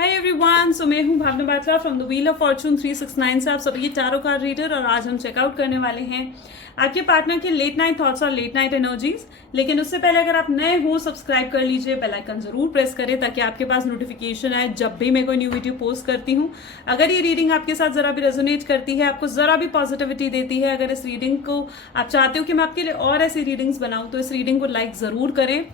Hi everyone, so मैं हूँ Bhawna Batla from the wheel of fortune 369 से आप सभी चारों कार्ड रीडर। और आज हम चेकआउट करने वाले हैं आपके पार्टनर के लेट नाइट थॉट्स और लेट नाइट एनर्जीज। लेकिन उससे पहले अगर आप नए हो, सब्सक्राइब कर लीजिए, बेल आइकन जरूर प्रेस करें ताकि आपके पास नोटिफिकेशन आए जब भी मैं कोई न्यू वीडियो पोस्ट करती हूँ। अगर ये रीडिंग आपके साथ जरा भी रेजोनेट करती है, आपको जरा भी पॉजिटिविटी देती है, अगर इस रीडिंग को आप चाहते हो कि मैं आपके लिए और ऐसी रीडिंग्स बनाऊँ, तो इस रीडिंग को लाइक जरूर करें।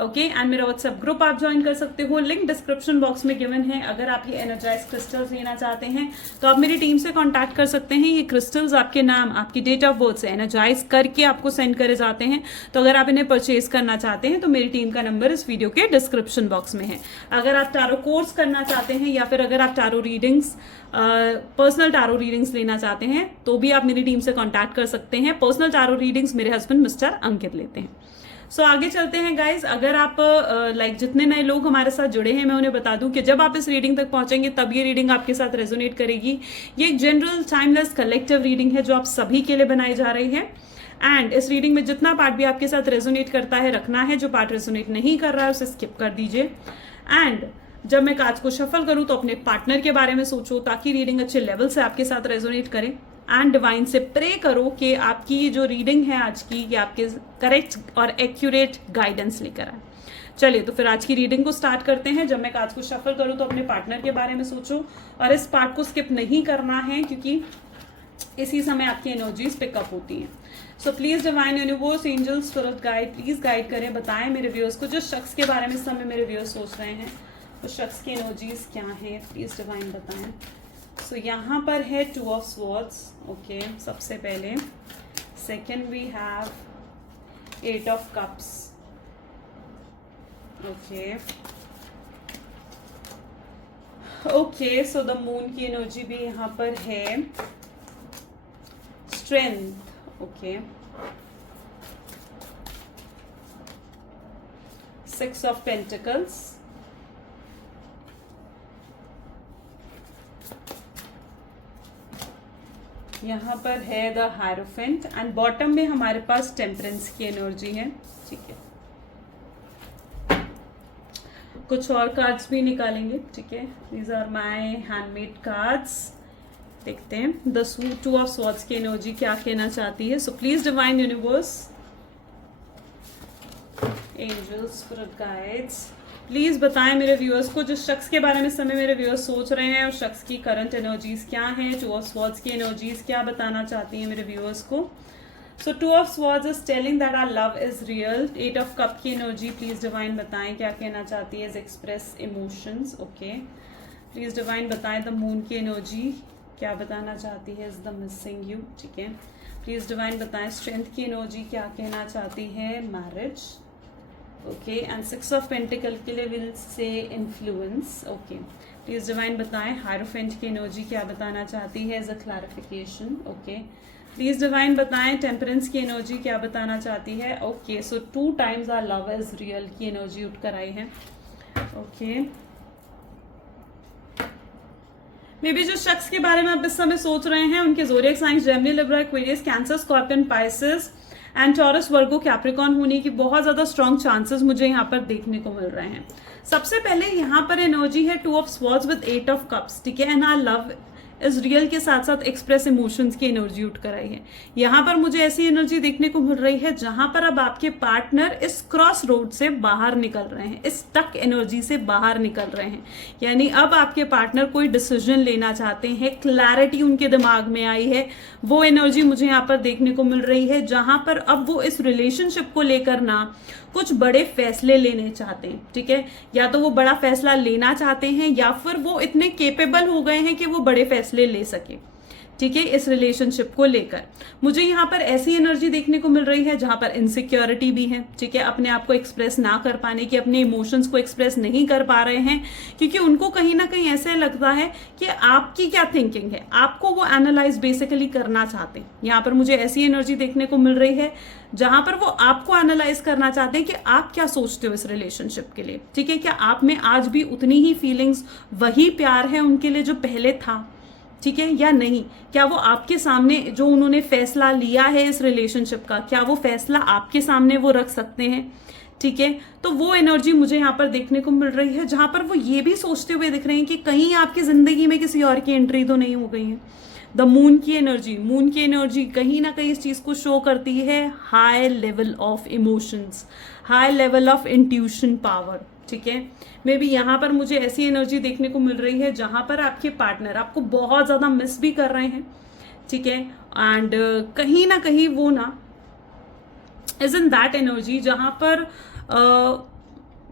ओके एंड मेरा व्हाट्सएप ग्रुप आप ज्वाइन कर सकते हो, लिंक डिस्क्रिप्शन बॉक्स में गिवन है। अगर आप ये एनर्जाइज क्रिस्टल्स लेना चाहते हैं तो आप मेरी टीम से कांटेक्ट कर सकते हैं। ये क्रिस्टल्स आपके नाम, आपकी डेट ऑफ बर्थ से एनर्जाइज करके आपको सेंड करे जाते हैं। तो अगर आप इन्हें परचेज करना चाहते हैं तो मेरी टीम का नंबर इस वीडियो के डिस्क्रिप्शन बॉक्स में है। अगर आप टारो कोर्स करना चाहते हैं या फिर अगर आप tarot readings, personal tarot readings लेना चाहते हैं तो भी आप मेरी टीम से कॉन्टैक्ट कर सकते हैं। पर्सनल टारो रीडिंग्स मेरे हस्बैंड मिस्टर अंकित लेते हैं। सो आगे चलते हैं गाइज। अगर आप जितने नए लोग हमारे साथ जुड़े हैं, मैं उन्हें बता दूं कि जब आप इस रीडिंग तक पहुंचेंगे तब ये रीडिंग आपके साथ रेजोनेट करेगी। ये एक जनरल टाइमलेस कलेक्टिव रीडिंग है जो आप सभी के लिए बनाई जा रही है। एंड इस रीडिंग में जितना पार्ट भी आपके साथ रेजोनेट करता है रखना है, जो पार्ट रेजोनेट नहीं कर रहा है उसे स्किप कर दीजिए। एंड जब मैं कार्ड्स को शफल करूं तो अपने पार्टनर के बारे में सोचो ताकि रीडिंग अच्छे लेवल से आपके साथ रेजोनेट करे। एंड डिवाइन से प्रे करो कि आपकी जो रीडिंग है आज की, ये आपके करेक्ट और एक्यूरेट गाइडेंस लेकर आए। चलिए तो फिर आज की रीडिंग को स्टार्ट करते हैं। जब मैं कार्ड्स को शफल करूं तो अपने पार्टनर के बारे में सोचो और इस पार्ट को स्किप नहीं करना है क्योंकि इसी समय आपकी एनर्जीज पिकअप होती हैं। So please divine universe, angels, spirit guide please guide करें, बताएं मेरे व्यूअर्स को जिस शख्स के बारे में इस समय मेरे व्यूअर्स सोच रहे हैं उस शख्स की एनर्जीज क्या है, प्लीज डिवाइन बताएं। सो यहाँ पर है 2 ऑफ स्वॉर्ड्स। ओके, सबसे पहले। Second we have 8 of cups. Okay okay, so the moon की एनर्जी भी यहाँ पर है। स्ट्रेंथ। Okay, 6 of pentacles. यहाँ पर है द हायरोफेंट एंड बॉटम में हमारे पास टेम्परेंस की एनर्जी है। ठीक है, कुछ और कार्ड्स भी निकालेंगे। ठीक है, these are my handmade cards. देखते हैं द 2 ऑफ स्वॉर्ड्स की एनर्जी क्या कहना चाहती है। So please divine universe, angels, spirit guides, please बताएं मेरे व्यूअर्स को जिस शख्स के बारे में इस समय मेरे व्यूअर्स सोच रहे हैं उस शख्स की करंट एनर्जीज क्या हैं। 2 ऑफ स्वॉर्ड्स की एनर्जीज क्या बताना चाहती हैं मेरे व्यूअर्स को। So 2 of swords is telling that our love is real. 8 of cup की एनर्जी प्लीज डिवाइन बताएं क्या कहना चाहती है। Is express emotions. Okay, please divine बताएं द मून की एनर्जी क्या बताना चाहती है। Is the missing you. ठीक है, प्लीज डिवाइन बताएं स्ट्रेंथ की एनर्जी क्या कहना चाहती है। Marriage. Okay, and 6 of pentacle के लिए विल से इन्फ्लुएंस। ओके, प्लीज डिवाइन बताएं हायरोफेंट की एनर्जी क्या बताना चाहती है। As a clarification. Okay, please divine बताएं टेम्परेंस की एनर्जी क्या बताना चाहती है। Okay, so 2 times our love is real की एनर्जी उठकर आई है। ओके, मे बी जो शख्स के बारे में आप इस समय सोच रहे हैं उनके zodiac science Gemini, Libra, Aquarius, cancer, scorpion, Pisces and taurus, Virgo, Capricorn होने की बहुत ज्यादा स्ट्रॉन्ग चांसेस मुझे यहाँ पर देखने को मिल रहे हैं। सबसे पहले यहाँ पर एनर्जी है 2 of swords with 8 of cups. ठीक है, and our love is real के साथ साथ एक्सप्रेस इमोशंस की एनर्जी उठ कर आई है। यहाँ पर मुझे ऐसी एनर्जी देखने को मिल रही है जहां पर अब आपके पार्टनर इस क्रॉस रोड से बाहर निकल रहे हैं, इस स्टक एनर्जी से बाहर निकल रहे हैं। यानी अब आपके पार्टनर कोई डिसीजन लेना चाहते हैं, क्लैरिटी उनके दिमाग में आई है। वो एनर्जी मुझे यहाँ पर देखने को मिल रही है जहां पर अब वो इस रिलेशनशिप को लेकर ना कुछ बड़े फैसले लेने चाहते हैं। ठीक है, या तो वो बड़ा फैसला लेना चाहते हैं या फिर वो इतने केपेबल हो गए हैं कि वो बड़े फैसले ले सके। ठीक है, इस रिलेशनशिप को लेकर मुझे यहाँ पर ऐसी एनर्जी देखने को मिल रही है जहां पर इनसिक्योरिटी भी है। ठीक है, अपने आप को एक्सप्रेस ना कर पाने की, अपने इमोशंस को एक्सप्रेस नहीं कर पा रहे हैं क्योंकि उनको कहीं ना कहीं ऐसे लगता है कि आपकी क्या थिंकिंग है, आपको वो एनालाइज बेसिकली करना चाहते हैं। यहाँ पर मुझे ऐसी एनर्जी देखने को मिल रही है जहां पर वो आपको एनालाइज करना चाहते हैं कि आप क्या सोचते हो इस रिलेशनशिप के लिए। ठीक है, क्या आप में आज भी उतनी ही फीलिंग्स, वही प्यार है उनके लिए जो पहले था। ठीक है, या नहीं, क्या वो आपके सामने जो उन्होंने फैसला लिया है इस रिलेशनशिप का, क्या वो फैसला आपके सामने वो रख सकते हैं। ठीक है, तो वो एनर्जी मुझे यहाँ पर देखने को मिल रही है, जहां पर वो ये भी सोचते हुए दिख रहे हैं कि कहीं आपकी जिंदगी में किसी और की एंट्री तो नहीं हो गई है। द मून की एनर्जी कहीं ना कहीं इस चीज को शो करती है, high level of emotions, high level of intuition power. ठीक है, मे बी यहाँ पर मुझे ऐसी एनर्जी देखने को मिल रही है जहां पर आपके पार्टनर आपको बहुत ज्यादा मिस भी कर रहे हैं। ठीक है, एंड कहीं ना कहीं वो ना इज इन दैट एनर्जी जहां पर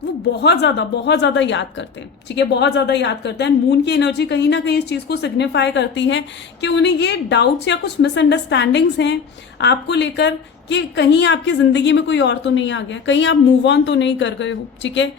वो बहुत ज्यादा याद करते हैं। ठीक है, बहुत ज्यादा याद करते हैं। मून की एनर्जी कहीं ना कहीं इस चीज को सिग्निफाई करती है कि उन्हें ये डाउट्स या कुछ मिसअंडरस्टैंडिंग्स हैं आपको लेकर कि कहीं आपकी जिंदगी में कोई और तो नहीं आ गया, कहीं आप मूव ऑन तो नहीं कर गए हो। ठीक है,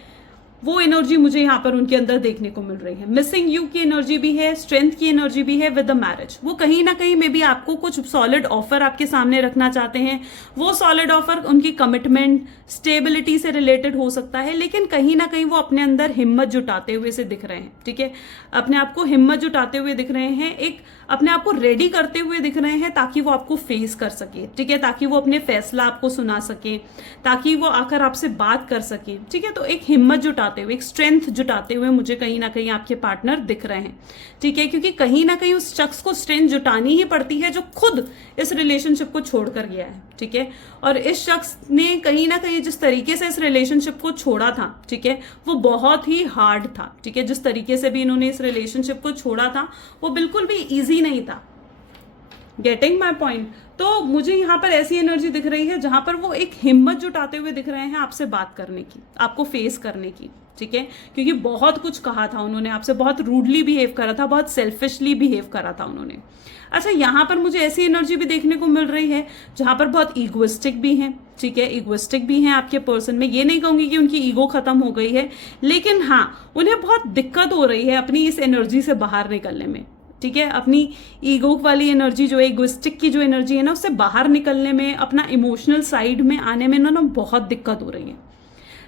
वो एनर्जी मुझे यहाँ पर उनके अंदर देखने को मिल रही है। मिसिंग यू की एनर्जी भी है, स्ट्रेंथ की एनर्जी भी है विद द मैरिज। वो कहीं ना कहीं में भी आपको कुछ सॉलिड ऑफर आपके सामने रखना चाहते हैं। वो सॉलिड ऑफर उनकी कमिटमेंट, स्टेबिलिटी से रिलेटेड हो सकता है, लेकिन कहीं ना कहीं वो अपने अंदर हिम्मत जुटाते हुए से दिख रहे हैं। ठीक है, अपने आप को हिम्मत जुटाते हुए दिख रहे हैं, एक अपने आप को रेडी करते हुए दिख रहे हैं ताकि वो आपको फेस कर सके। ठीक है, ताकि वो अपने फैसला आपको सुना सके, ताकि वो आकर आपसे बात कर सके। ठीक है, तो एक हिम्मत जुटाते हुए, एक स्ट्रेंथ जुटाते हुए मुझे कहीं ना कहीं आपके पार्टनर दिख रहे हैं। ठीक है, क्योंकि कहीं ना कहीं उस शख्स को स्ट्रेंथ जुटानी ही पड़ती है जो खुद इस रिलेशनशिप को छोड़कर गया है। ठीक है, और इस शख्स ने कहीं ना कहीं जिस तरीके से इस रिलेशनशिप को छोड़ा था, ठीक है, वो बहुत ही हार्ड था। ठीक है, जिस तरीके से भी इन्होंने इस रिलेशनशिप को छोड़ा था वो बिल्कुल भी इजी नहीं था। Getting my point? तो मुझे यहाँ पर ऐसी एनर्जी दिख रही है जहां पर वो एक हिम्मत जुटाते हुए दिख रहे हैं आपसे बात करने की, आपको फेस करने की। ठीक है, क्योंकि बहुत कुछ कहा था उन्होंने आपसे, बहुत रूडली बिहेव करा था, बहुत सेल्फिशली बिहेव करा था उन्होंने। अच्छा, यहाँ पर मुझे ऐसी एनर्जी भी देखने को मिल रही है जहां पर बहुत ईगोइस्टिक भी हैं। ठीक है, ईगोइस्टिक भी हैं आपके पर्सन में। ये नहीं कहूंगी कि उनकी ईगो खत्म हो गई है, लेकिन हाँ, उन्हें बहुत दिक्कत हो रही है अपनी इस एनर्जी से बाहर निकलने में। ठीक है, अपनी ईगो वाली एनर्जी जो इगोइस्टिक की जो एनर्जी है ना, उससे बाहर निकलने में, अपना इमोशनल साइड में आने में ना बहुत दिक्कत हो रही है।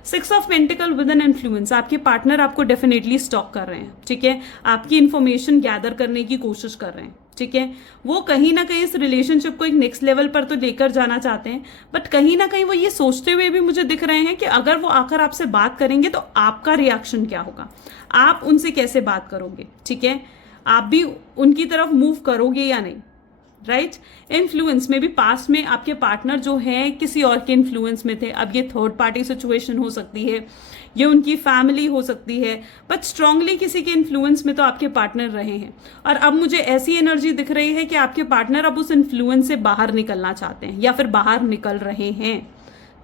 6 of pentacle with an influence, आपके पार्टनर आपको डेफिनेटली स्टॉक कर रहे हैं। ठीक है, आपकी इंफॉर्मेशन गैदर करने की कोशिश कर रहे हैं। ठीक है, वो कहीं ना कहीं इस रिलेशनशिप को एक नेक्स्ट लेवल पर तो लेकर जाना चाहते हैं, बट कहीं ना कहीं वो ये सोचते हुए भी मुझे दिख रहे हैं कि अगर वो आकर आपसे बात करेंगे तो आपका रिएक्शन क्या होगा, आप उनसे कैसे बात करोगे। ठीक है, आप भी उनकी तरफ मूव करोगे या नहीं। राइट, इन्फ्लुएंस में भी पास्ट में आपके पार्टनर जो है किसी और के इन्फ्लुएंस में थे। अब ये थर्ड पार्टी सिचुएशन हो सकती है, ये उनकी फैमिली हो सकती है, बट स्ट्रांगली किसी के इन्फ्लुएंस में तो आपके पार्टनर रहे हैं। और अब मुझे ऐसी एनर्जी दिख रही है कि आपके पार्टनर अब उस इन्फ्लुएंस से बाहर निकलना चाहते हैं या फिर बाहर निकल रहे हैं।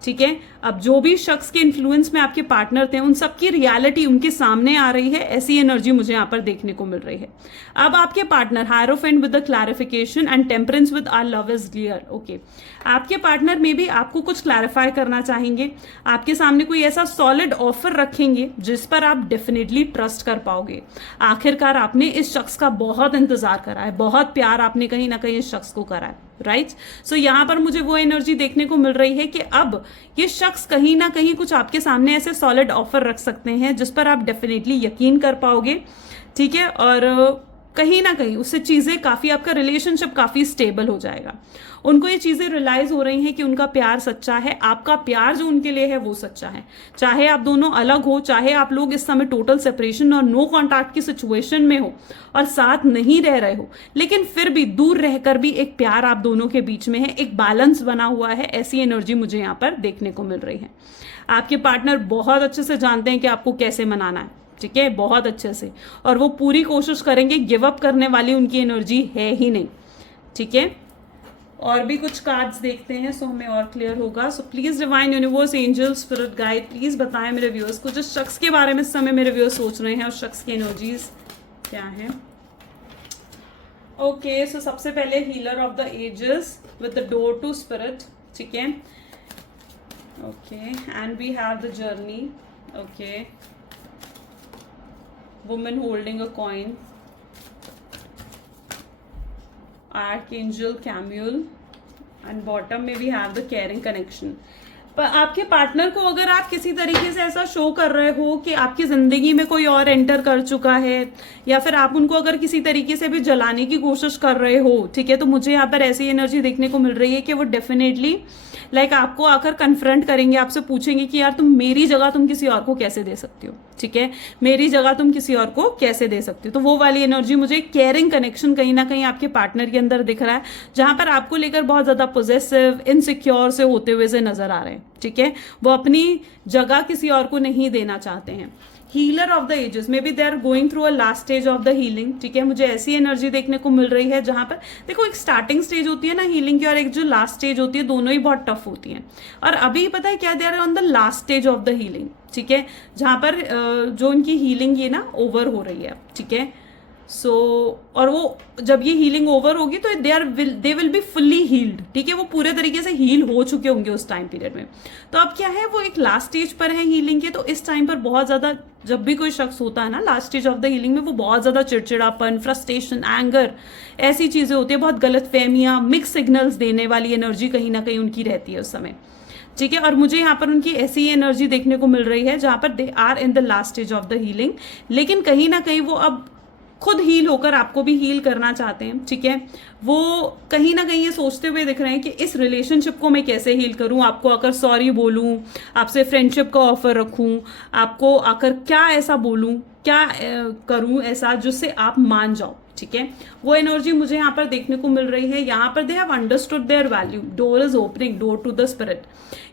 ठीक है, अब जो भी शख्स के इन्फ्लुएंस में आपके पार्टनर थे उन सबकी रियलिटी उनके सामने आ रही है, ऐसी एनर्जी मुझे यहाँ पर देखने को मिल रही है। अब आपके partner hierophant with the clarification and temperance with our love is clear. Okay, आपके पार्टनर में भी आपको कुछ क्लैरिफाई करना चाहेंगे, आपके सामने कोई ऐसा सॉलिड ऑफर रखेंगे जिस पर आप डेफिनेटली ट्रस्ट कर पाओगे। आखिरकार आपने इस शख्स का बहुत इंतजार करा है, बहुत प्यार आपने कहीं ना कहीं इस शख्स को करा है। राइट, सो यहाँ पर मुझे वो एनर्जी देखने को मिल रही है कि अब ये शख्स कहीं ना कहीं कुछ आपके सामने ऐसे सॉलिड ऑफर रख सकते हैं जिस पर आप डेफिनेटली यकीन कर पाओगे। ठीक है, और कहीं ना कहीं उससे चीजें काफी, आपका रिलेशनशिप काफी स्टेबल हो जाएगा। उनको ये चीजें रियलाइज हो रही हैं कि उनका प्यार सच्चा है, आपका प्यार जो उनके लिए है वो सच्चा है। चाहे आप दोनों अलग हो, चाहे आप लोग इस समय टोटल सेपरेशन और नो कॉन्टैक्ट की सिचुएशन में हो और साथ नहीं रह रहे हो, लेकिन फिर भी दूर रहकर भी एक प्यार आप दोनों के बीच में है, एक बैलेंस बना हुआ है। ऐसी एनर्जी मुझे यहाँ पर देखने को मिल रही है। आपके पार्टनर बहुत अच्छे से जानते हैं कि आपको कैसे मनाना है। ठीक है, बहुत अच्छे से, और वो पूरी कोशिश करेंगे, गिव अप करने वाली उनकी एनर्जी है ही नहीं। ठीक है, और भी कुछ कार्ड्स देखते हैं सो हमें और क्लियर होगा। सो please divine universe, angel, spirit guide, please बताएं मेरे व्यूअर्स को जिस शख्स के बारे में इस समय मेरे व्यूअर्स सोच रहे हैं उस शख्स की एनर्जीज क्या है। ओके, सो सबसे पहले healer of the ages with the door to spirit. ठीक है, okay, and we have the journey. Okay, woman holding a coin, archangel Camuel, and bottom में we have the caring connection. आपके partner को अगर आप किसी तरीके से ऐसा शो कर रहे हो कि आपकी जिंदगी में कोई और एंटर कर चुका है, या फिर आप उनको अगर किसी तरीके से भी जलाने की कोशिश कर रहे हो, ठीक है, तो मुझे यहाँ पर ऐसी एनर्जी देखने को मिल रही है कि वो डेफिनेटली आपको आकर कन्फ्रंट करेंगे, आपसे पूछेंगे कि यार तुम मेरी जगह तुम किसी और को कैसे दे सकती हो, ठीक है, मेरी जगह तुम किसी और को कैसे दे सकती हो। तो वो वाली एनर्जी, मुझे केयरिंग कनेक्शन कहीं ना कहीं आपके पार्टनर के अंदर दिख रहा है, जहां पर आपको लेकर बहुत ज्यादा पॉजेसिव, इनसिक्योर से होते हुए से नजर आ रहे हैं, ठीक है, वो अपनी जगह किसी और को नहीं देना चाहते हैं। Healer of the ages, maybe they are going through a last stage of the healing, ठीक है, मुझे ऐसी एनर्जी देखने को मिल रही है जहां पर देखो एक स्टार्टिंग स्टेज होती है ना हीलिंग की, और एक जो लास्ट स्टेज होती है, दोनों ही बहुत टफ होती हैं। और अभी पता है क्या, they are on the last stage of the healing, ठीक है, जहां पर जो उनकी हीलिंग ये ना ओवर हो रही है, ठीक है। सो और वो जब ये हीलिंग ओवर होगी तो they will be fully healed, ठीक है, वो पूरे तरीके से हील हो चुके होंगे उस टाइम पीरियड में। तो अब क्या है, वो एक लास्ट स्टेज पर है हीलिंग के, तो इस टाइम पर बहुत ज्यादा, जब भी कोई शख्स होता है ना last stage of the healing में, वो बहुत ज्यादा चिड़चिड़ापन, फ्रस्ट्रेशन, एंगर, ऐसी चीजें होती है, बहुत गलत फहमियां, मिक्स सिग्नल्स देने वाली एनर्जी कहीं ना कहीं उनकी रहती है उस समय, ठीक है। और मुझे यहाँ पर उनकी ऐसी ही एनर्जी देखने को मिल रही है जहां पर they are in the last stage of the healing, लेकिन कहीं ना कहीं वो अब खुद हील होकर आपको भी हील करना चाहते हैं, ठीक है। वो कहीं ना कहीं ये सोचते हुए दिख रहे हैं कि इस रिलेशनशिप को मैं कैसे हील करूं, आपको आकर सॉरी बोलूं, आपसे फ्रेंडशिप का ऑफर रखूं, आपको आकर क्या ऐसा बोलूं, क्या करूं ऐसा जिससे आप मान जाओ, ठीक है। वो एनर्जी मुझे यहाँ पर देखने को मिल रही है। यहाँ पर they have understood their value, door is opening, door to the spirit.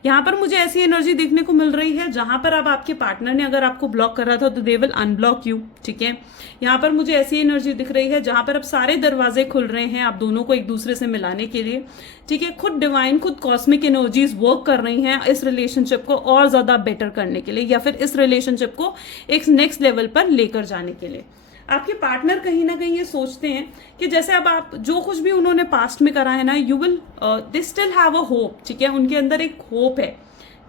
यहाँ पर मुझे ऐसी एनर्जी देखने को मिल रही है जहां पर अब आपके पार्टनर ने अगर आपको ब्लॉक कर रहा था तो दे विल अनब्लॉक यू, ठीक है। यहाँ पर मुझे ऐसी एनर्जी दिख रही है जहां पर अब सारे दरवाजे खुल रहे हैं आप दोनों को एक दूसरे से मिलाने के लिए, ठीक है। खुद डिवाइन, खुद कॉस्मिक एनर्जीज वर्क कर रही हैं इस रिलेशनशिप को और ज्यादा बेटर करने के लिए, या फिर इस रिलेशनशिप को एक नेक्स्ट लेवल पर लेकर जाने के लिए। आपके पार्टनर कहीं ना कहीं ये सोचते हैं कि जैसे अब आप जो कुछ भी उन्होंने पास्ट में करा है ना, you will they still have a hope, ठीक है, उनके अंदर एक होप है,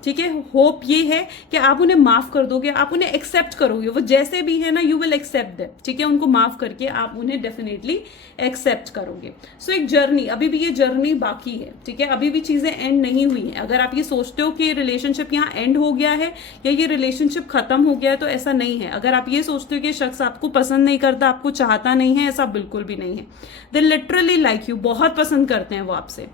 ठीक है। होप ये है कि आप उन्हें माफ कर दोगे, आप उन्हें एक्सेप्ट करोगे, वो जैसे भी है ना, यू विल एक्सेप्ट देम, ठीक है, उनको माफ करके आप उन्हें डेफिनेटली एक्सेप्ट करोगे। सो एक जर्नी, अभी भी ये जर्नी बाकी है, ठीक है, अभी भी चीजें एंड नहीं हुई हैं। अगर आप ये सोचते हो कि रिलेशनशिप यहाँ एंड हो गया है या ये रिलेशनशिप खत्म हो गया है, तो ऐसा नहीं है। अगर आप ये सोचते हो कि शख्स आपको पसंद नहीं करता, आपको चाहता नहीं है, ऐसा बिल्कुल भी नहीं है। दे लिटरली लाइक यू, बहुत पसंद करते हैं वो आपसे।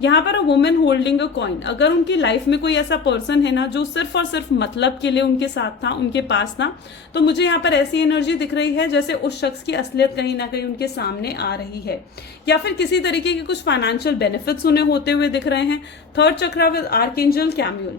यहाँ पर a women holding a coin, अगर उनकी लाइफ में कोई ऐसा पर्सन है ना जो सिर्फ और सिर्फ मतलब के लिए उनके साथ था, उनके पास था, तो मुझे यहाँ पर ऐसी एनर्जी दिख रही है जैसे उस शख्स की असलियत कहीं ना कहीं उनके सामने आ रही है, या फिर किसी तरीके के कुछ फाइनेंशियल बेनिफिट्स उन्हें होते हुए दिख रहे हैं। थर्ड चक्रा विद आर्कएंजल कैम्यूल,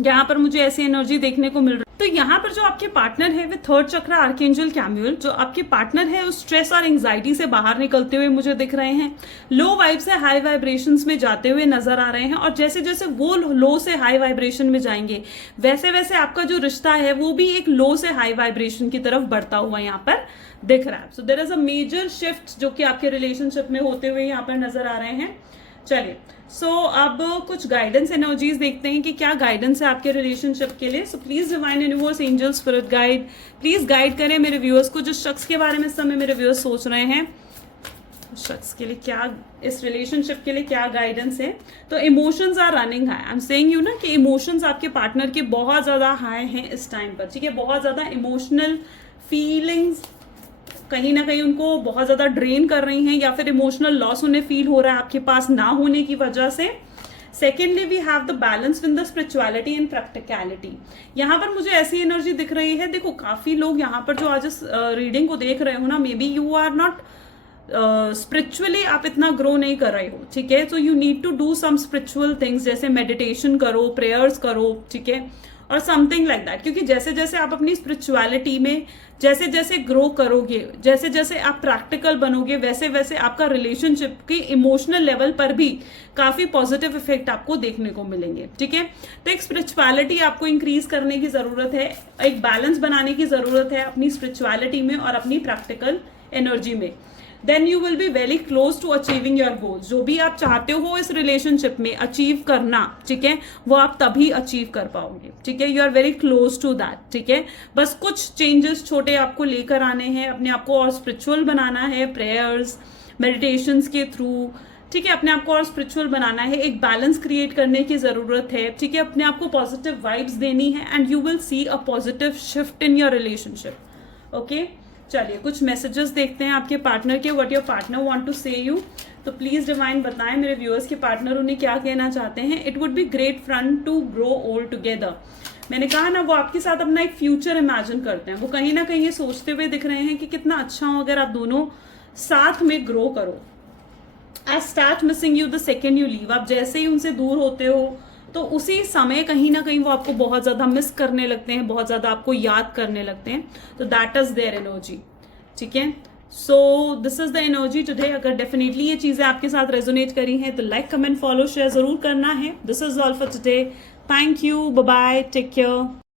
यहाँ पर मुझे ऐसी एनर्जी देखने को मिल रही है। तो यहाँ पर जो आपके पार्टनर है विद थर्ड चक्रा आर्कएंजल कैम्यूल, जो आपके पार्टनर है उस स्ट्रेस और एंजाइटी से बाहर निकलते हुए मुझे दिख रहे हैं, लो वाइब से हाई वाइब्रेशंस में जाते हुए नजर आ रहे हैं। और जैसे जैसे वो लो से हाई वाइब्रेशन में जाएंगे, वैसे वैसे आपका जो रिश्ता है वो भी एक लो से हाई वाइब्रेशन की तरफ बढ़ता हुआ यहाँ पर दिख रहा है। So there is a major shift जो कि आपके रिलेशनशिप में होते हुए यहाँ पर नजर आ रहे हैं। चलिए, अब कुछ गाइडेंस एनर्जीज देखते हैं कि क्या गाइडेंस है आपके रिलेशनशिप के लिए। सो please divine universe, angel, spirit guide, please guide करें मेरे व्यूअर्स को, जिस शख्स के बारे में इस समय मेरे व्यूअर्स सोच रहे हैं, उस शख्स के लिए क्या, इस रिलेशनशिप के लिए क्या गाइडेंस है। तो emotions are running high, I am saying you ना कि इमोशंस आपके पार्टनर के बहुत ज्यादा हाई हैं इस टाइम पर, ठीक है। बहुत ज्यादा इमोशनल फीलिंग्स कहीं ना कहीं उनको बहुत ज्यादा ड्रेन कर रही हैं, या फिर इमोशनल लॉस उन्हें फील हो रहा है आपके पास ना होने की वजह से। Secondly we have the balance with the spirituality and practicality. यहाँ पर मुझे ऐसी एनर्जी दिख रही है, देखो काफी लोग यहाँ पर जो आज इस रीडिंग को देख रहे हो ना, maybe you are not spiritually आप इतना ग्रो नहीं कर रहे हो, ठीक है। तो you need to do some spiritual things, जैसे मेडिटेशन करो, प्रेयर्स करो, ठीक है, और समथिंग लाइक दैट। क्योंकि जैसे जैसे आप अपनी स्पिरिचुअलिटी में जैसे जैसे ग्रो करोगे, जैसे जैसे आप प्रैक्टिकल बनोगे, वैसे वैसे आपका रिलेशनशिप की इमोशनल लेवल पर भी काफी पॉजिटिव इफेक्ट आपको देखने को मिलेंगे, ठीक है। तो एक स्पिरिचुअलिटी आपको इंक्रीज करने की जरूरत है, एक बैलेंस बनाने की जरूरत है अपनी स्पिरिचुअलिटी में और अपनी प्रैक्टिकल एनर्जी में। Then you will be very close to achieving your goals. जो भी आप चाहते हो इस रिलेशनशिप में अचीव करना, ठीक है, वो आप तभी अचीव कर पाओगे, ठीक है। You are very close to that, ठीक है। बस कुछ चेंजेस छोटे आपको लेकर आने हैं, अपने आप को और स्पिरिचुअल बनाना है, प्रेयर्स, मेडिटेशंस के थ्रू, ठीक है, अपने आप को और स्पिरिचुअल बनाना है, एक बैलेंस क्रिएट करने की ज़रूरत है, ठीक है, अपने आप को पॉजिटिव वाइब्स देनी है and you will see a positive shift in your relationship. Okay, चलिए कुछ मैसेजेस देखते हैं आपके पार्टनर के, what your partner want to say you. तो प्लीज़ डिवाइन बताएं मेरे व्यूअर्स के पार्टनर उन्हें क्या कहना चाहते हैं। It would be great fun to grow old together. मैंने कहा ना, वो आपके साथ अपना एक फ्यूचर इमेजिन करते हैं, वो कहीं ना कहीं ये सोचते हुए दिख रहे हैं कि कितना अच्छा हो अगर आप दोनों साथ में ग्रो करो। I start missing you the second you leave. आप जैसे ही उनसे दूर होते हो तो उसी समय कहीं ना कहीं वो आपको बहुत ज़्यादा मिस करने लगते हैं, बहुत ज़्यादा आपको याद करने लगते हैं। तो दैट इज़ देयर एनर्जी, ठीक है। So this is the energy today. अगर डेफिनेटली ये चीज़ें आपके साथ रेजोनेट करी हैं तो लाइक, कमेंट, फॉलो, शेयर ज़रूर करना है। This is all for today. Thank you, bye bye, take care.